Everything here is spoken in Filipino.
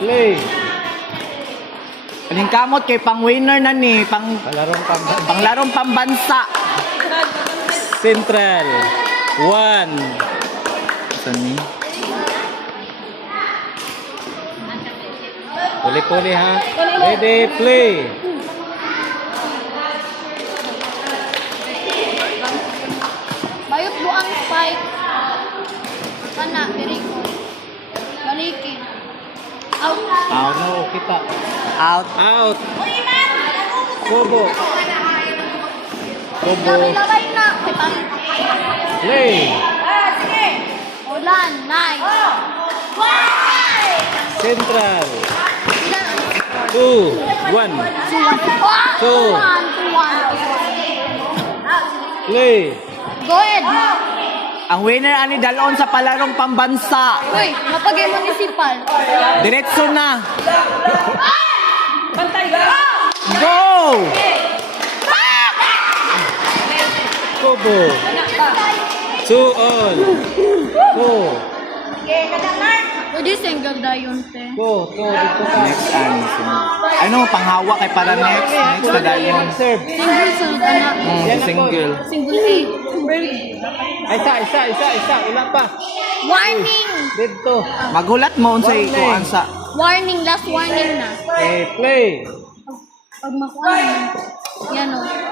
Play. Aling kamot kay pang-winner na ni, panglarong pambansa. Central. 1. Saan ni? Puli-puli ha. Ready, play. Bayot buang spike. Kana, very good. Balikin. Out. No, kita. Out. Out. Kobo. Kobo. Labay na. Play. Ulan, nice. Central. 2. 1. 2. Play. Go ahead. Ang winner ani dalon sa palarong pambansa. Uy, mapagay municipal. Diretso na. Go! Kobo. 2 all. Go. Pwede single dayon, te. Go. Dito ka. Next ani. Ano panghawa kay para next na dayon. Serve. Single sulod na. Single. Single A. Isa. Wala pa. Warning! Dito. Maghulat mo unsay Warning. kuan sa Warning, last warning na. Play. Pag makuha, yan o.